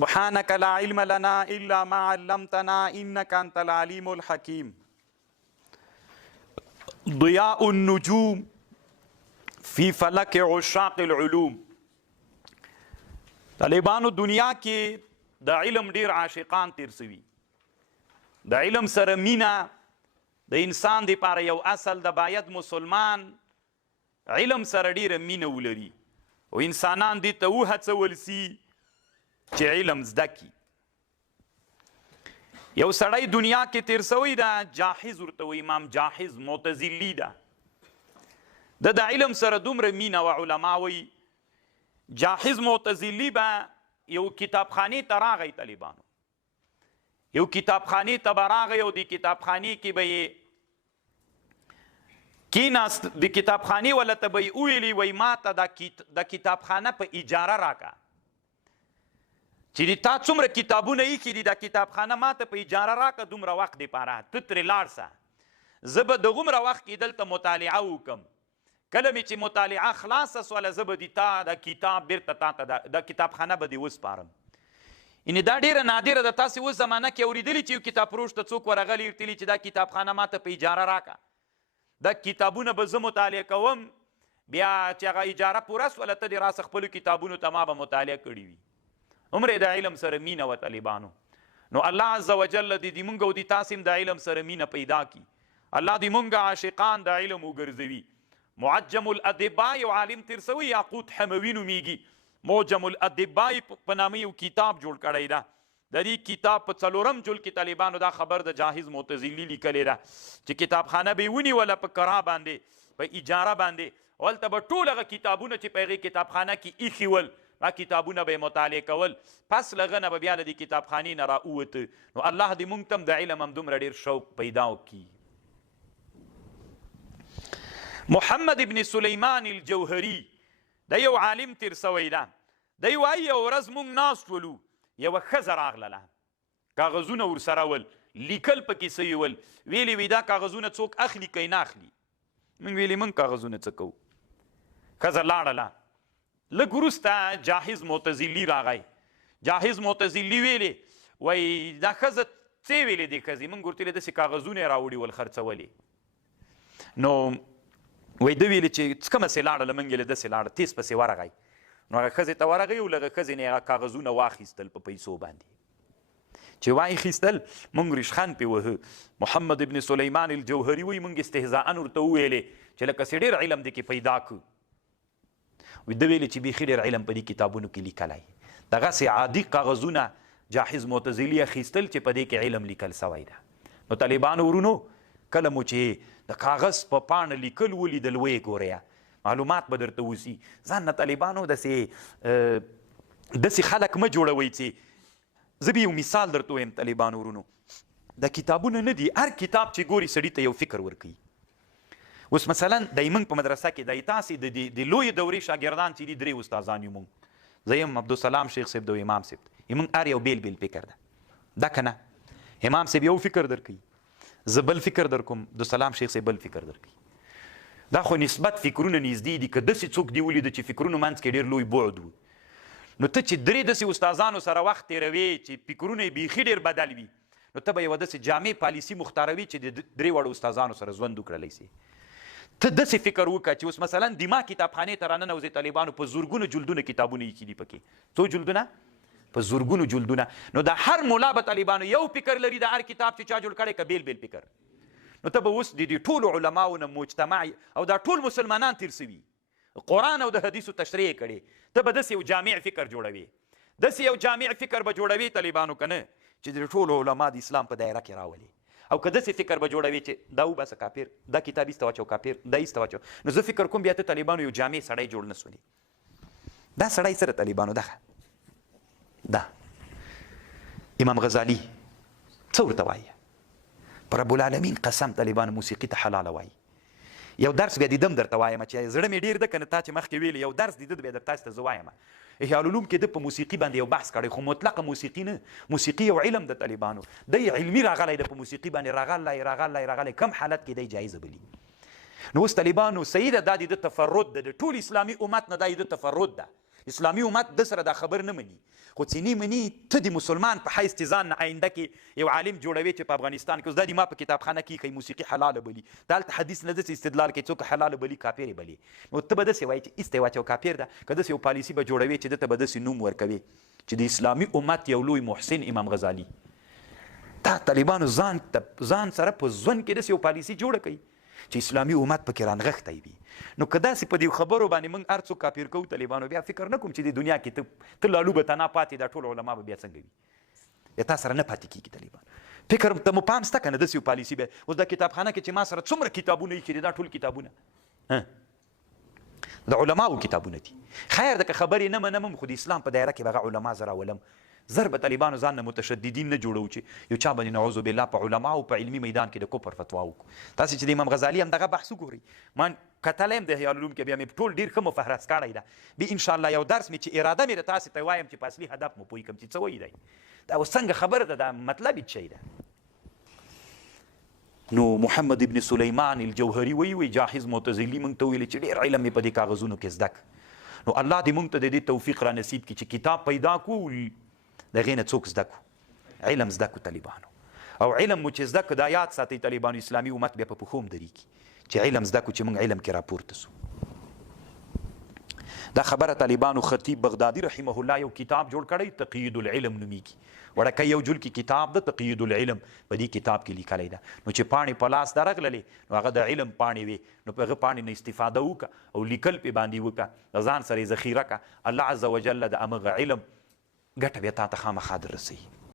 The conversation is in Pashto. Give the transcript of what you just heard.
سبحانك لا علم لنا إلا ما علمتنا إنك أنت العليم الحكيم. ضياء النجوم في فلك عشاق العلوم. طالبانو دنیا کې د علم ډیر عاشقان تیر سوي. د علم سره مینا د انسان د پاره یو اصل د باید مسلمان علم سره ډیره مینه ولري او انسانان دې ته وهڅول سي چې علم زده کی. یو سړی دنیا کې تیر سوی دا جاحظ ورته وایي، امام جاحظ معتزلي ده د علم سره دومره مینه و علما وایي. جاحظ معتزلي به یو کتابخانې ته راغی، طالبانو یو کتابخانې ته به راغی او د کتابخانې کې به یې کیناست. د کتابخانې والا ته به یې وویلي وایي ما ته د کتابخانه په اجاره راکړه چې تا څومره کتابونه ایښي دي دا کتابخانه ما ته په اجاره راکړه دومره وخت دپاره، ته ترې لاړ سه، زه به دغومره وخت کې دلته مطالعه وکړم، کله مې چې مطالعه خلاصه سوله زه به دې تا د کتاب بیرته تا ته د کتابخانه به دې وسپارم. یعنې دا ډېره نادره ده. تاسې اوس زمانه کې اورېدلي چې یو کتاب فروش ته څوک ورغلي ورتلي چې دا کتابخانه ما ته په اجاره راکړه، دا کتابونه به زه مطالعه کوم، بیا چې هغه اجاره پوره سوله ته دې راسه خپلو کتابونو ته ما به مطالعه کړي وي. عمر د علم سره مینه و طالبانو. نو الله عز وجل دې موږ او دې تاسې هم د علم سره مینه پیدا کړي. الله دې موږ عاشقان د علم وګرځوي. معجم الادباء یو عالم تیر سوی یاقوت حموي نومیږي، معجم الادباء په نامه یو کتاب جوړ کړی ده. د دې کتاب په 4م جلد کې طالبانو دا خبر د جاحظ معتزلي لیکلې ده چې کتابخانه به یې ونیوله په کرا باندې، په اجاره باندې، هلته به ټول هغه کتابونه چې په هغې کتابخانه کې ایښي ول دا کتابونه به یې مطالعه کول. پس له هغه نه به بیا له دې کتابخانې نه راووته. نو الله دې موږ ته هم د علم هم دومره ډېر شوق پیدا وکړي. محمد ابن سلیمان الجوهري د یو عالم تیر سوی ده. دی وایي یو ورځ موږ ناست ولو، یوه ښځه راغلله، کاغذونه ورسره ول، لیکل پکې څه ول، ویلې وي دا کاغذونه څوک اخلي که نه اخلي. موږ ویلې موږ کاغذونه څه کوو. ښځه لاړله. لږ وروسته جاحظ معتزلي راغی. جاحظ معتزلي ویلې وایي دا ښځه څه ویلې دې ښځې، موږ ورته ویلې داسې کاغذونه یې راوړي ول خرڅولې. نو وایي ده ویلې چې څه کومسې لاړله، موږ یې داسې لاړه، تیز پسې ورغی. نو هغه ښځې ته ورغی او له هغه ښځې نه یې هغه کاغذونه واخیستل په پیسو باندې. چې واخیستل موږ ریشخند پې وهه. محمد ابن سلیمان الجوهري وایي موږ استهزاء ورته وویلې چې لکه څه ډېر علم دې کې پیدا کړو. وایي ده ویلې چې بیخي ډېر علم په دې کتابونو کې لیکلی، دغسې عادي کاغذونه جاحظ معتزلي اخیستل چې په دې کې علم لیکل سوی ده. نو طالبانو ورونو کله مو چې د کاغذ په پاڼه لیکل ولیدل ویې ګورئ، معلومات به درته وسي. ځان نه طالبانو داسې خلک مه جوړوئ چې زه به یو مثال درته ویم. طالبانو ورونو دا کتابونه نه دي، هر کتاب چې ګوري سړي ته یو فکر ورکوي. اوس مثلا د موږ په مدرسه کې د تاسې د لویې دورې شاګردان چې دي 3 استادان یو موږ، زه یم عبدالسلام شیخ صاحب د امام صاحب، موږ هر یو بیل بیل فکر ده دا که نه. امام صاحب یو فکر درکوي، زه بل فکر در کوم، عبدالسلام شیخ صاحب بل فکر درکوي. دا خو نسبت فکرونه نږدې دي. که داسې څوک دی ولیده چې فکرونو منځ کې ډېر لوی بعد و، نو ته چې 3 داسې استادانو سره وخت تېروې چې فکرونه یې بیخي ډېر بدل وي، نو ته به یوه داسې جامع پالیسي مختاروي چې د 3 وړو استادانو سره ژوند وکړلی سي. ته داسې فکر وکړه چې اوس مثلا دما کتابخانې ته راننوځې، طالبانو په زرګونو جلدونه کتابونه ایښي دي پکې. څو جلدونه؟ په زرګونو جلدونه. نو د هر ملا به طالبانو یو فکر لري، د هر کتاب چې چا جوړ کړی که بیل بیل فکر. نو ته به اوس د دې ټولو علماو نه مجتمع او دا ټول مسلمانان تیر سوي، قرآن او د حدیثو تشریح کړي، ته به داسې یو جامع فکر جوړوي، داسې یو جامع فکر به جوړوي طالبانو که نه چې د ټولو علما د اسلام په دایره کې راولي. او که داسې فکر به جوړوي چې دا وباسه کافر، دا کتاب ایسته واچو کافر، دا ایسته واچو، نو زه فکر کوم بیا ته طالبانو یو جامع سړی جوړ نه سولي. دا سړی سره طالبانو دا امام غزالي څه ورته وایي؟ په رب العالمین قسم طالبانو موسیقي ته حلاله وایي. یو درس بیا دیدم درته وایم چې زړه مې ډېر ده که نه، تا چې مخکې ویلې یو درس دیده بیا در تاسې ته زه وایم. احیاء العلوم کې ده په موسیقي باندې یو بحث کړی، خو مطلقه موسیقي نه، موسیقي یو علم د طالبانو، دی علمي راغلی ده په موسیقي باندې راغلی کم حالت کې دی جایزه بلي. نو اوس طالبانو صحیح ده دا د تفرد ده، د ټول اسلامي امت نه دا د تفرد ده اسلامي امت د سره دا خبر نه مني خو ځینې مني ته د مسلمان په حیث ځان نه آینده کې یو عالم جوړوي چې په افغانستان کې اوس دا د ما په کتابخانه کې ښایي موسیقي حلاله بلي دلته حدیث نه داسې استدلال کوي څوک حلاله بلي کافر بلي نو ته به داسې وایي چې ایسته واچو کافر ده که داسې یو پالیسي به جوړوي چې دته به داسې نوم ورکوي چې د اسلامي امت یو لوی محسن امام غزالي دا طالبانو ځان سره په ژوند کې داسې یو پالیسي جوړه کوي چې اسلامي امت پکې رانغښتی وي نو که داسې په دې خبرو باندې موږ هر څوک کافر کوو طالبانو بیا فکر نه کوم چې د دنیا کې ته لالو به تنا پاتې دا ټول علما به بیا څنګه وي تا سره نه پاتې کېږي طالبان فکر ته مو پام شته که نه داسې یو پالیسي به اوس دا کتابخانه کې چې ما سره څومره کتابونه ایښي دي دا ټول کتابونه د علماو کتابونه دي خیر ده که خبرې نه منم خو د اسلام په دایره کې به هغه علما زه راولم زر به طالبانو ځان نه متشددین نه جوړو چې یو چا باندې نعوذ بالله په علماو په علمي میدان کې د کفر فتوا وکړو تاسې چې د امام غزالي هم دغه بحث وګورئ ما کتلی هم د احیا العلوم کې بیا مې ټول ډېر ښه مفهرس کړی ده بیا انشاءالله یو درس مې چې اراده مې د تاسې ته وایم چې په اصلي هدف مو پوه کړم چې څه وایي دی دا اوس څنګه خبره ده دا مطلب یې څه ده نو محمد ابن سلیمان الجوهري وایي جاهز معتزلي موږ ته ویلي چې ډېر علم مې په دې کاغذونو کې زده نو الله دې موږ ته د دې توفیق را نصیب کړي چې کتاب پیدا کړو د هغې نه څوک زده کړو علم زده کړو طالبانو او علم مو چې زده کړو دا یاد ساتئ طالبانو اسلامي امت بیا په پښو هم درېږي چې علم زده کړو چې موږ علم کې راپورته سو دا خبره طالبانو خطیب بغدادي رحمه الله یو کتاب جوړ کړی تقیید العلم نومیږي وړکی یو جل کې کتاب ده تقیید العلم په دې کتاب کې لیکلی ده نو چې پاڼې په لاس درغللې نو هغه د علم پاڼې وې نو په هغه پاڼې نه استفاده وکړه او لیکل پې باندې وکړه د ځان سره یې ذخیره کړه الله عز وجل د همغه علم ګټه بیا تا ته خامخا در رسوي